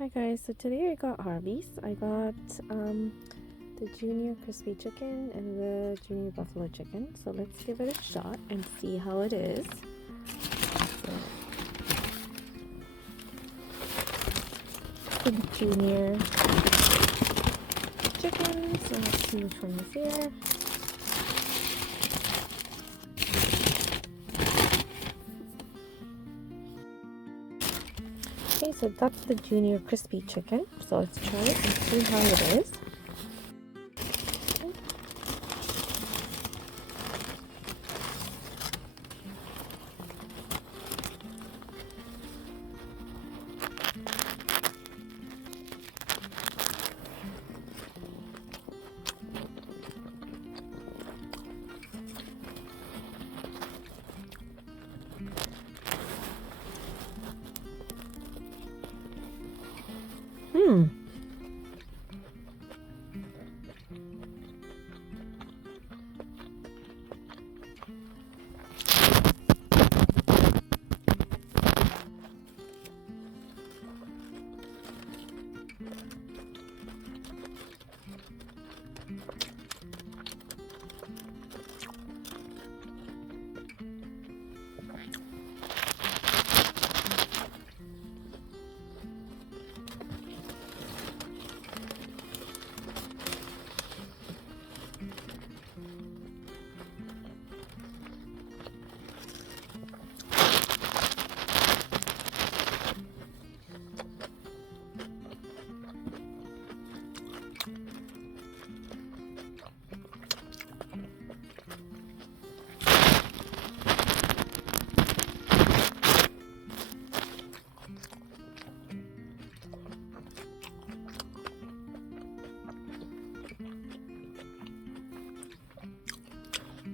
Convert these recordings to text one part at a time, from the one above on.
Hi guys, so today I got Harvey's. I got the junior crispy chicken and the junior buffalo chicken. So let's give it a shot and see how it is. So the junior chicken, so let's see which one is here. Okay, so that's the junior crispy chicken. So let's try it and see how it is.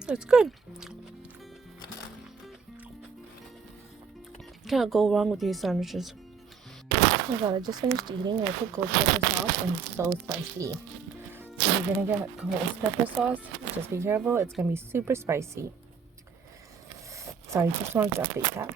It's good. Can't go wrong with these sandwiches. Oh my god, I just finished eating and I put ghost pepper sauce and it's so spicy. So if you're gonna get ghost pepper sauce, just be careful, it's gonna be super spicy. Sorry, just wanted to update that.